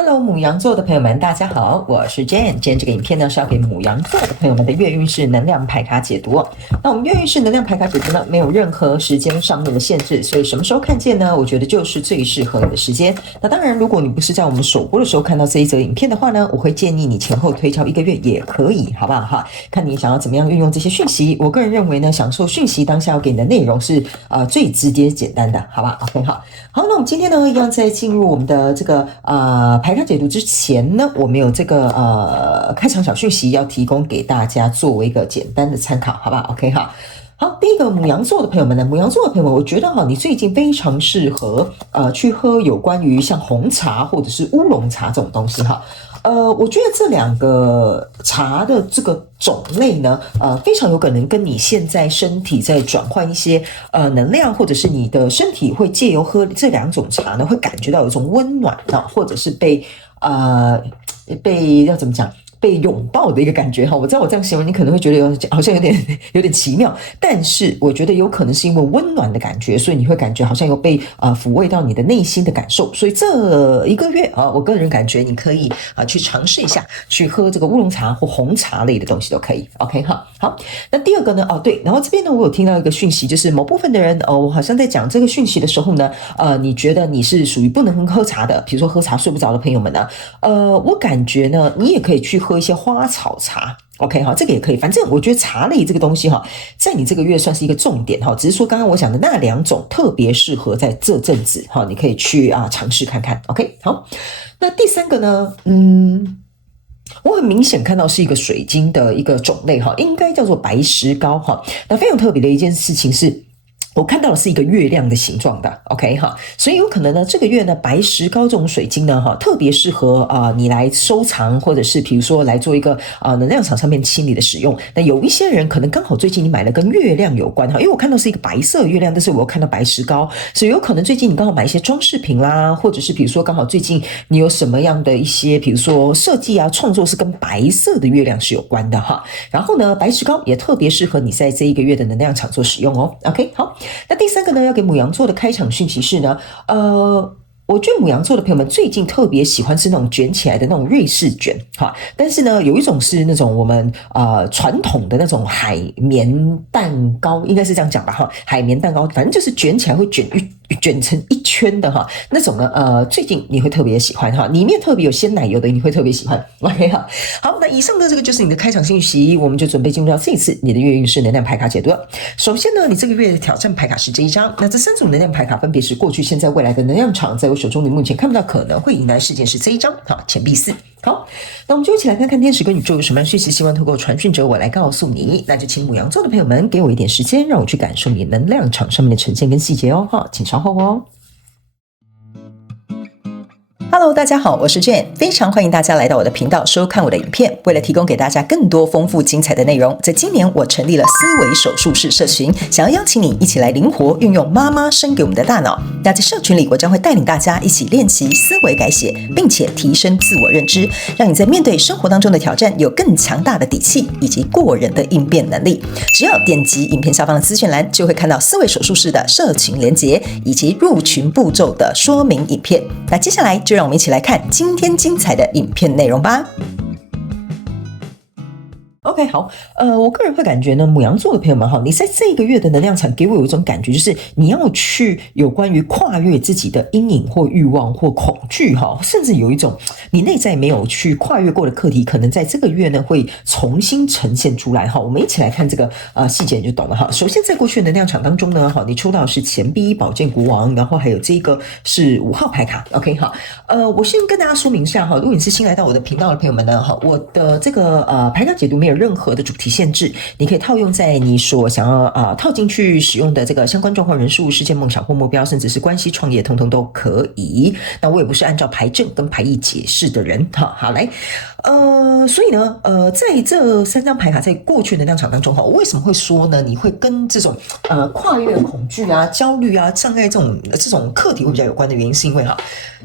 Hello，牡羊座的朋友們，大家好，我是 Jane。今天這個影片呢是要給牡羊座的朋友們的月運勢能量牌卡解讀。那我們月運勢能量牌卡解讀呢，沒有任何時間上面的限制，所以什麼時候看見呢？我覺得就是最適合你的時間。那當然，如果你不是在我們首播的時候看到這一則影片的話呢，我會建議你前後推敲1個月也可以，好不好哈？看你想要怎麼樣運用這些訊息。我個人認為呢，享受訊息當下要給你的內容是最直接簡單的，好吧 ？OK， 好，那我們今天呢，一樣在進入我們的這個牌卡解讀之前呢，我們有這個開場小訊息要提供給大家作為一個簡單的參考，好吧 ？OK， 好，第一個牡羊座的朋友們呢，牡羊座的朋友們，我覺得你最近非常適合去喝有關於像紅茶或者是烏龍茶這種東西哈。我覺得這兩個茶的這個種類呢，非常有可能跟你現在身體在轉換一些能量，或者是你的身體會借由喝這兩種茶呢，會感覺到有一種溫暖或者是被要怎麼講？被擁抱的一個感覺哈，我知道我這樣形容你可能會覺得好像有點奇妙，但是我覺得有可能是因為溫暖的感覺，所以你會感覺好像有被撫慰到你的內心的感受，所以這1個月我個人感覺你可以去嘗試一下，去喝這個烏龍茶或紅茶類的東西都可以 ，OK 哈。好，那第二個呢，對，然後這邊呢我有聽到一個訊息，就是某部分的人我好像在講這個訊息的時候呢，你覺得你是屬於不能喝茶的，比如說喝茶睡不着的朋友們呢，我感覺呢你也可以去喝一些花草茶 ，OK 哈，這個也可以。反正我覺得茶類這個東西哈，在你這個月算是一個重點哈。只是說剛剛我講的那兩種特別適合在這陣子哈，你可以去嘗試看看 ，OK 好。那第三個呢，我很明顯看到是一個水晶的一個種類哈，應該叫做白石膏哈。那非常特別的一件事情是，我看到的是一個月亮的形狀的 ，OK 哈，所以有可能呢，這個月呢，白石膏這種水晶呢，特別適合你來收藏，或者是比如說來做一個能量場上面清理的使用。那有一些人可能剛好最近你買了跟月亮有關哈，因為我看到是一個白色月亮，但是我又看到白石膏，所以有可能最近你剛好買一些裝飾品啦，或者是比如說剛好最近你有什麼樣的一些，比如說設計創作是跟白色的月亮是有關的哈。然後呢，白石膏也特別適合你在這1個月的能量場做使用哦。OK， 好。那第三個呢，要給牡羊座的開場訊息是呢，我覺得牡羊座的朋友們最近特別喜歡吃那種捲起来的那種瑞士捲哈，但是呢，有一種是那種我們傳統的那種海綿蛋糕，應該是這樣講吧哈，海綿蛋糕，反正就是捲起來會捲成一圈的哈，那種呢最近你會特別喜歡哈，裡面特別有鮮奶油的，你會特別喜歡 ，OK 哈。好，那以上的這個就是你的開場信息，我們就準備進入到這一次你的月運勢能量牌卡解讀了。首先呢，你這個月的挑戰牌卡是這一張，那這3組能量牌卡分別是過去、現在、未來的能量場，在我手中你目前看不到可能會迎來事件是這一張，好，錢幣4。好，那我們就一起來看看天使跟宇宙有什麼訊息，希望透過傳訊者我來告訴你。那就請牡羊座的朋友們給我一點時間，讓我去感受你能量場上面的呈現跟細節哦。好，請稍後哦。Hello， 大家好，我是 Jane， 非常歡迎大家來到我的頻道收看我的影片。為了提供給大家更多豐富精彩的內容，在今年我成立了思維手術室社群，想要邀請你一起來靈活運用媽媽生給我們的大腦。那在社群裡，我將會帶領大家一起練習思維改寫，並且提升自我認知，讓你在面對生活當中的挑戰有更強大的底氣以及過人的應變能力。只要點擊影片下方的資訊欄，就會看到思維手術室的社群連結以及入群步驟的說明影片。那接下來就讓我們一起來看今天精彩的影片內容吧。OK， 好，我個人會感覺呢，牡羊座的朋友們哈，你在這個月的能量場給我有一種感覺，就是你要去有關於跨越自己的陰影或慾望或恐懼哈，甚至有一種你內在沒有去跨越過的課題，可能在這個月呢會重新呈現出來哈。我們一起來看這個細節你就懂了哈。首先在過去的能量場當中呢，你抽到的是錢幣、寶劍國王，然後還有這個是5號牌卡。OK 哈，我先跟大家說明一下哈，如果你是新來到我的頻道的朋友們呢，我的這個牌卡解讀沒有任何的主題限制，你可以套用在你所想要套進去使用的這個相關狀況、人事物、事件、夢想或目標，甚至是關係、創業，通通都可以。那我也不是按照牌陣跟牌意解釋的人。好來，所以呢，在這3張牌卡在過去能量場當中，我為什麼會說呢？你會跟這種跨越恐懼啊、焦慮啊、障礙這種課題會比較有關的原因，是因為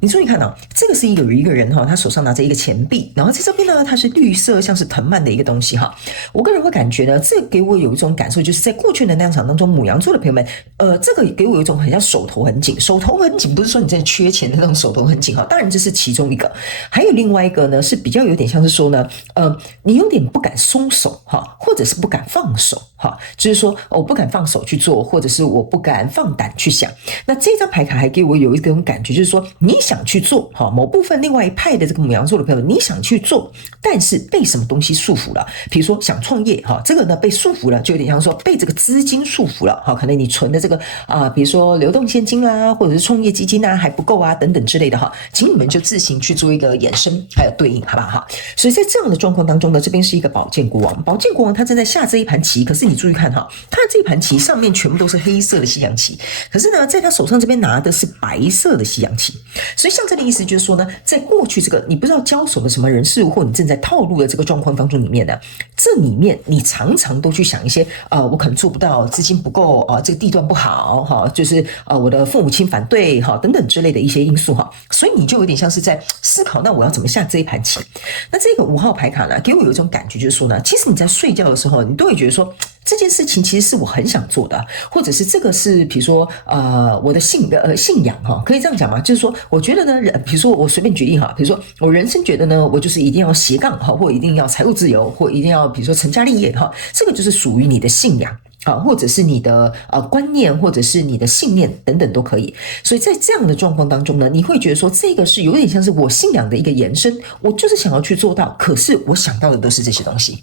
你注意看這個是有一個人他手上拿着一個錢幣，然後在這邊呢，它是綠色像是藤蔓的一個東西哈。我個人會感覺呢，這給我有一種感受，就是在過去能量場當中，牡羊座的朋友們，這個給我有一種很像手頭很緊，手頭很緊，不是說你在缺錢的那種手頭很緊哈，當然這是其中一個，還有另外一個呢，是比較有點像是說呢，你有點不敢鬆手哈，或者是不敢放手哈，就是說我不敢放手去做，或者是我不敢放膽去想。那這張牌卡還給我有一種感覺，就是說你想去做哈，某部分另外一派的這個牡羊座的朋友，你想去做，但是被什麼東西束縛了？比如說想創業哈，這個呢被束縛了，就有點像說被這個資金束縛了哈，可能你存的這個比如說流動現金啦，或者是創業基金啊還不夠啊等等之類的哈，請你們就自行去做一個衍生還有對應，好不好哈？所以在這樣的狀況當中呢，這邊是一個寶劍國王，寶劍國王他正在下這一盤棋，可是你注意看哈，他這一盤棋上面全部都是黑色的西洋棋，可是呢，在他手上這邊拿的是白色的西洋棋，所以像这個意思就是說呢，在過去這個你不知道交手的什麼人事物，或你正在套路的這個狀況當中裡面呢，這裡面你常常都去想一些我可能做不到，資金不夠這個地段不好哈，就是我的父母親反對哈等等之類的一些因素哈，所以你就有點像是在思考，那我要怎麼下這一盤棋？那這個5號牌卡呢，給我有一種感覺，就是說呢，其實你在睡覺的時候，你都會覺得說，這件事情其實是我很想做的，或者是這個是比如說我的信仰哈，可以這樣講嗎？就是說，我覺得呢，比如說我隨便舉例哈，比如說我人生覺得呢，我就是一定要斜槓哈，或一定要財務自由，或一定要比如說成家立業哈，這個就是屬於你的信仰啊，或者是你的觀念，或者是你的信念等等都可以。所以在這樣的狀況當中呢，你會覺得說這個是有點像是我信仰的一個延伸，我就是想要去做到，可是我想到的都是這些東西。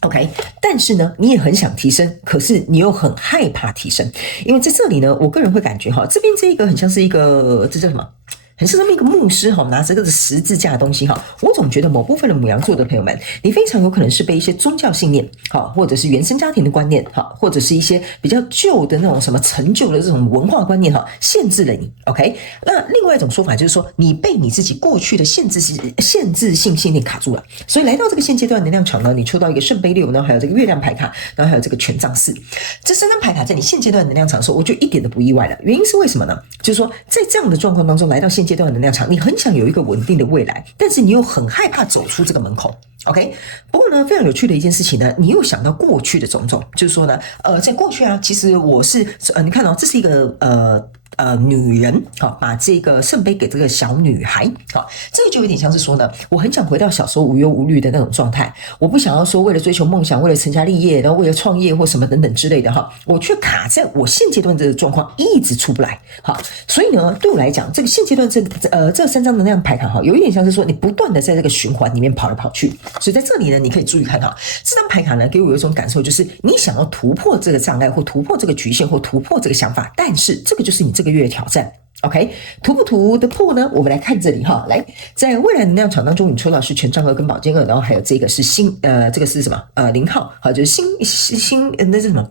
OK， 但是呢，你也很想提升，可是你又很害怕提升，因為在這裡呢，我個人會感覺哈，這邊這個很像是一個，這叫什麼？很是這麼一個牧師哈，拿着這個十字架的東西哈，我總覺得某部分的牡羊座的朋友們，你非常有可能是被一些宗教信念哈，或者是原生家庭的觀念哈，或者是一些比較舊的那種什麼陳舊的這種文化觀念哈，限制了你。OK， 那另外一種說法就是說，你被你自己過去的限制性信念卡住了，所以來到這個現階段能量場呢，你抽到一個聖杯6，然後還有這個月亮牌卡，然後還有這個權杖4，這3張牌卡在你現階段能量場的時候，我就一點都不意外了。原因是為什麼呢？就是說在這樣的狀況當中，來到現階段的能量場，你很想有一個穩定的未來，但是你又很害怕走出這個門口。OK， 不過呢，非常有趣的一件事情呢，你又想到過去的種種，就是說呢，在過去啊，其實我是你看哦，這是一個女人把這個聖杯給這個小女孩，這個就有點像是說呢，我很想回到小時候無憂無慮的那種狀態，我不想要說為了追求夢想，為了成家立業，然後為了創業或什麼等等之類的哈，我卻卡在我現階段這個狀況一直出不來，好，所以呢，對我來講，這個現階段這3張能量牌卡哈，有一點像是說你不斷的在這個循環裡面跑來跑去，所以在這裡呢，你可以注意看哈，這張牌卡呢給我有一種感受，就是你想要突破這個障礙，或突破這個局限，或突破這個想法，但是這個就是你這個月的挑戰。OK， 突不突的破呢？我們來看這裡哈，來，在未來能量場當中，你抽到是權杖2跟宝劍2，然後還有這個是這個是什麼0號，好，就是那是什麼？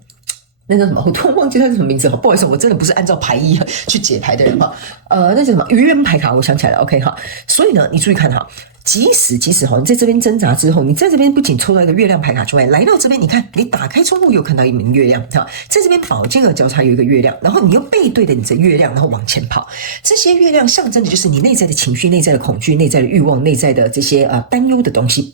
那叫什麼？我突然忘記它是什麼名字了，不好意思，我真的不是按照牌意去解牌的人哈。那叫什麼？愚人牌卡，我想起來了。OK 哈，所以呢，你注意看哈。即使哈，你在這邊掙扎之後，你在這邊不僅抽到一個月亮牌卡之外，來到這邊，你看你打開窗戶又看到一枚月亮哈，在這邊寶劍2交叉有一個月亮，然後你又背對着你的月亮，然後往前跑，這些月亮象徵的就是你內在的情緒、內在的恐懼、內在的慾望、內在的這些擔憂的東西，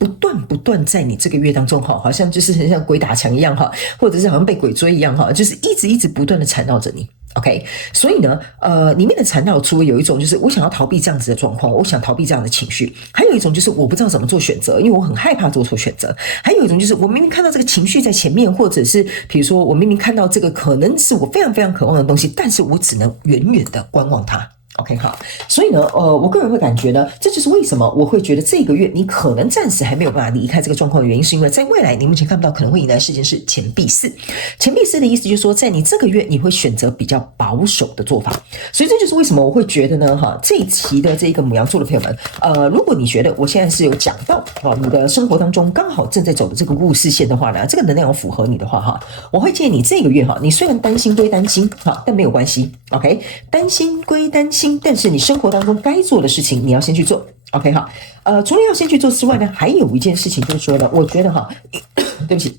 不斷在你這個月當中哈，好像就是很像鬼打牆一樣哈，或者是好像被鬼追一樣哈，就是一直不斷的纏繞着你。OK， 所以呢，裡面的纏繞除了有一種就是我想要逃避這樣子的狀況，我想逃避這樣的情緒，還有一種就是我不知道怎麼做選擇，因為我很害怕做錯選擇，還有一種就是我明明看到這個情緒在前面，或者是比如說我明明看到這個可能是我非常非常渴望的東西，但是我只能遠遠的觀望它。OK 好，所以呢，我個人會感覺呢，這就是為什麼我會覺得這個月你可能暫時還沒有辦法離開這個狀況的原因，是因為在未來你目前看不到可能會迎來的事件是錢幣4。錢幣4的意思就是說，在你這個月你會選擇比較保守的做法，所以這就是為什麼我會覺得呢，哈，這一期的這個牡羊座的朋友們，如果你覺得我現在是有講到你的生活當中剛好正在走的這個故事線的話呢，這個能量符合你的話哈，我會建議你這個月哈，你雖然擔心歸擔心哈，但沒有關係 ，OK， 擔心歸擔心。但是你生活當中該做的事情，你要先去做。OK 好，除了要先去做之外呢，還有一件事情就是說呢，我覺得哈，對不起，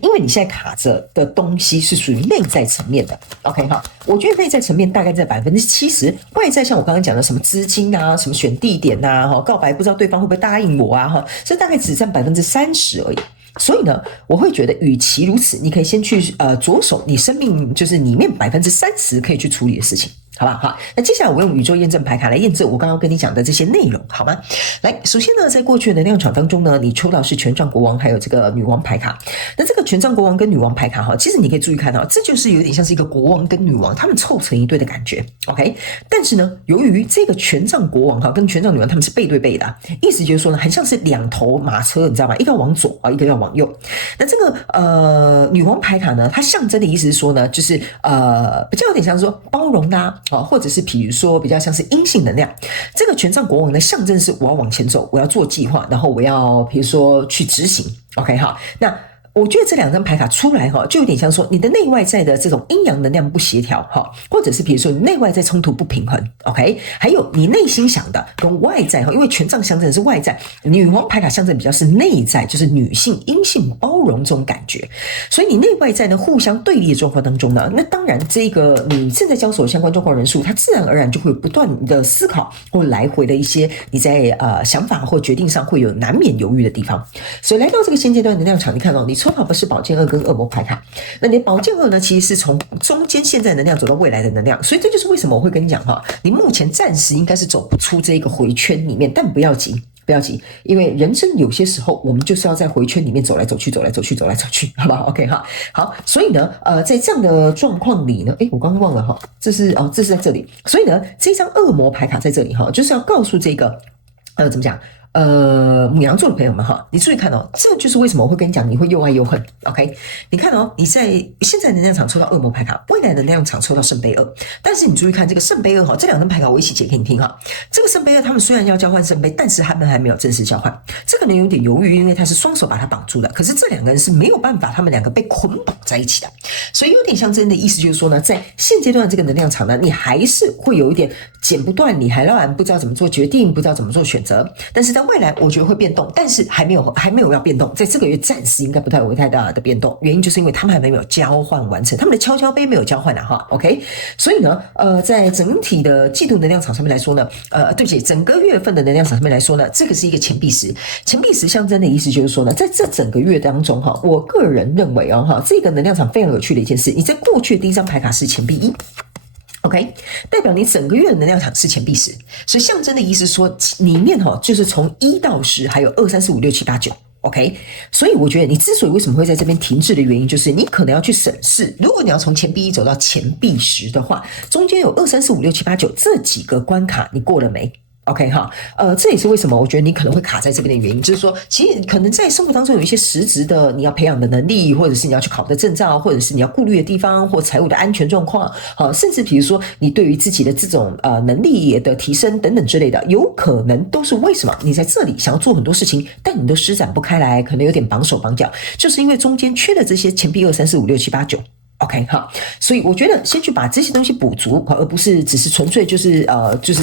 因為你現在卡着的東西是屬於內在層面的。OK 好，我覺得內在層面大概在70%，外在像我剛剛講的什麼資金啊，什麼選地點啊，告白不知道對方會不會答應我啊，這大概只佔30%而已。所以呢，我會覺得，與其如此，你可以先去着手你生命就是裡面30%可以去處理的事情。好吧，好，那接下來我用宇宙驗證牌卡來驗證我剛剛跟你講的這些內容，好嗎？來，首先呢，在過去的能量場當中呢，你抽到是權杖國王，還有這個女王牌卡。那這個權杖國王跟女王牌卡哈，其實你可以注意看到，這就是有點像是一個國王跟女王他們湊成一對的感覺 ，OK？ 但是呢，由於這個權杖國王哈跟權杖女王他們是背對背的，意思就是說呢，很像是兩頭馬車，你知道嗎？一個要往左啊，一個要往右。那這個女王牌卡呢，它象徵的意思是說呢，就是比較有點像是說包容啦。或者是比如說比較像是陰性能量，這個權杖國王的象徵是我要往前走，我要做計劃，然後我要比如說去執行 ，OK 哈，那。我覺得這兩張牌卡出來哈，就有點像說你的內外在的這種陰陽能量不協調哈，或者是比如說你內外在衝突不平衡 ，OK， 還有你內心想的跟外在哈，因為權杖象徵的是外在，女王牌卡象徵比較是內在，就是女性陰性包容這種感覺，所以你內外在呢互相對立的狀況當中呢，那當然這個你正在交手的相關狀況人數，它自然而然就會不斷的思考或來回的一些你在想法或決定上會有難免猶豫的地方，所以來到這個現階段能量場，你看到你抽到的是寶劍2跟惡魔牌卡，那你寶劍2呢，其實是從中間現在能量走到未來的能量，所以這就是為什麼我會跟你講哈，你目前暫時應該是走不出這個回圈裡面，但不要急。不要急，因為人生有些時候我們就是要在回圈裡面走來走去，走來走去，走來走去，好不好 ？OK 哈，好，所以呢，在這樣的狀況裡呢，我剛剛忘了哈，這是在這裡，所以呢，這張惡魔牌卡在這裡哈，就是要告訴這個怎麼講？牡羊座的朋友們哈，你注意看哦，這就是為什麼我會跟你講，你會又愛又恨。OK， 你看哦，你在現在能量場抽到惡魔牌卡，未來能量場抽到聖杯2，但是你注意看這個聖杯2哈，這兩張牌卡我一起解給你聽哈。這個聖杯2他們雖然要交換聖杯，但是他們還沒有正式交換，這個人有點猶豫，因為他是雙手把他綁住的，可是這兩個人是沒有辦法，他們兩個被捆綁在一起的，所以有點象徵的意思就是說呢，在現階段這個能量場呢，你還是會有一點剪不斷，你還不知道怎麼做決定，不知道怎麼做選擇，但是在未來我覺得會變動，但是還沒有要變動，在這個月暫時應該不太會太大的變動，原因就是因為他們還沒有交換完成，他們的悄悄杯沒有交換哈 ，OK， 所以呢，在整體的季度能量場上面來說呢，對不起，整個月份的能量場上面來說呢，這個是一個錢幣石，錢幣石象徵的意思就是說呢，在這整個月當中哈，我個人認為這個能量場非常有趣的一件事，你在過去的第一張牌卡是錢幣1。OK， 代表你整個月的能量場是錢幣石，所以象徵的意思說裡面就是從1到10，還有2、3、4、5、6、7、8、9。OK， 所以我覺得你之所以為什麼會在這邊停滯的原因，就是你可能要去審視，如果你要從錢幣1走到錢幣10的話，中間有2、3、4、5、6、7、8、9這幾個關卡，你過了沒？OK 哈，這也是為什麼我覺得你可能會卡在這邊的原因，就是說，其實可能在生活當中有一些實質的你要培養的能力，或者是你要去考的證照，或者是你要顧慮的地方，或財務的安全狀況，甚至比如說你對於自己的這種能力的提升等等之類的，有可能都是為什麼你在這裡想要做很多事情，但你都施展不開來，可能有點綁手綁腳，就是因為中間缺了這些錢幣2、3、4、5、6、7、8、9。OK 哈，所以我覺得先去把這些東西補足，而不是只是純粹就是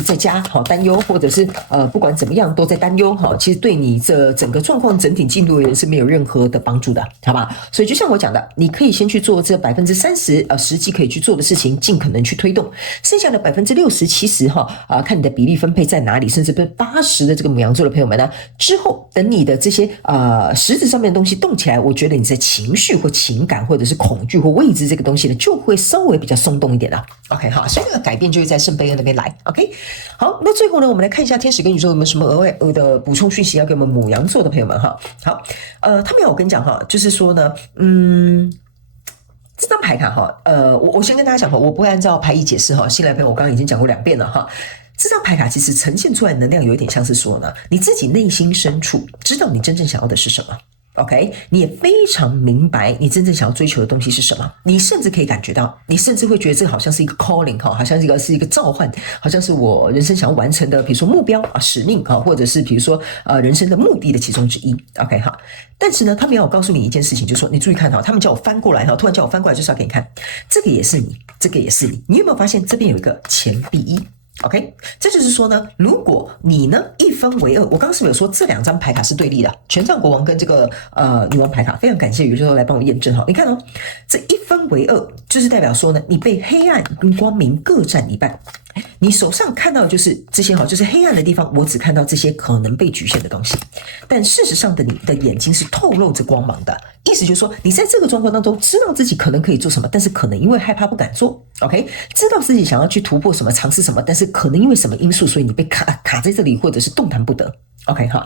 在家擔憂，或者是不管怎麼樣都在擔憂哈，其實對你這整個狀況整體進度而言是沒有任何的幫助的，好吧？所以就像我講的，你可以先去做這30%實際可以去做的事情，盡可能去推動，剩下的60%、70%看你的比例分配在哪裡，甚至80%的這個牡羊座的朋友們呢，之後等你的這些實質上面的東西動起來，我覺得你在情緒或情感或者是恐懼或未知這個東西呢，就會稍微比較鬆動一點了。OK 好，所以這個改變就是在聖杯2那邊來。OK 好，那最後呢，我們來看一下天使跟宇宙有沒有什麼額外的補充訊息要給我們牡羊座的朋友們哈。好，他們要我跟你講哈，就是說呢，這張牌卡哈，我先跟大家講哈，我不會按照牌意解釋哈。新來朋友我剛剛已經講過2遍了哈。這張牌卡其實呈現出來的能量有一點像是說呢，你自己內心深處知道你真正想要的是什麼。OK， 你也非常明白你真正想要追求的東西是什麼，你甚至可以感覺到，你甚至會覺得這個好像是一個 calling 好像是一個召喚，好像是我人生想要完成的，比如說目標使命或者是比如說人生的目的的其中之一。OK 好，但是呢，他們要我告訴你一件事情，就是說你注意看他們叫我翻過來突然叫我翻過來，就是要給你看，這個也是你，這個也是你，你有沒有發現這邊有一個錢幣1？ OK， 這就是說呢，如果你呢一分為二，我剛剛是不是有說這兩張牌卡是對立的？權杖國王跟這個女王牌卡，非常感謝宇宙來幫我驗證哈。你看哦，這一分為二，就是代表說呢，你被黑暗跟光明各占一半。你手上看到的就是這些哈，就是黑暗的地方，我只看到這些可能被局限的東西。但事實上的你的眼睛是透露着光芒的，意思就是說，你在這個狀況當中知道自己可能可以做什麼，但是可能因為害怕不敢做。OK， 知道自己想要去突破什麼、嘗試什麼，但是可能因為什麼因素，所以你被卡在這裡，或者是動彈不得。OK 哈。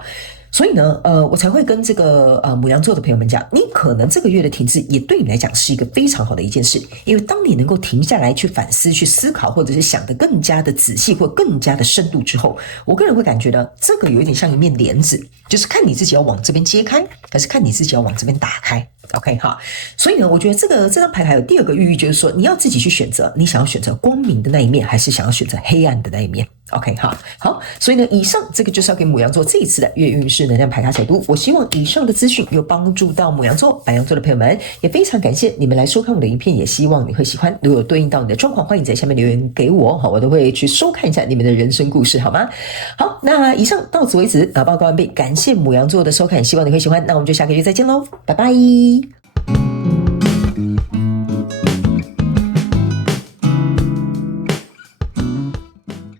所以呢，我才會跟這個牡羊座的朋友們講，你可能這個月的停滯也對你來講是一個非常好的一件事，因為當你能夠停下來去反思、去思考，或者是想得更加的仔細或更加的深度之後，我個人會感覺呢，這個有一點像一面簾子，就是看你自己要往這邊揭開，還是看你自己要往這邊打開。OK 哈，所以呢，我覺得這張牌還有第二個寓意，就是說你要自己去選擇，你想要選擇光明的那一面，還是想要選擇黑暗的那一面。OK 哈，好，所以呢，以上這個就是要給牡羊座這一次的月運勢能量牌卡解讀。我希望以上的資訊有幫助到牡羊座、白羊座的朋友們，也非常感謝你們來收看我的影片，也希望你會喜歡。如果有對應到你的狀況，歡迎在下面留言給我，好，我都會去收看一下你們的人生故事，好嗎？好，那以上到此為止，報告完畢，感謝牡羊座的收看，希望你會喜歡。那我們就下個月再見嘍，拜拜。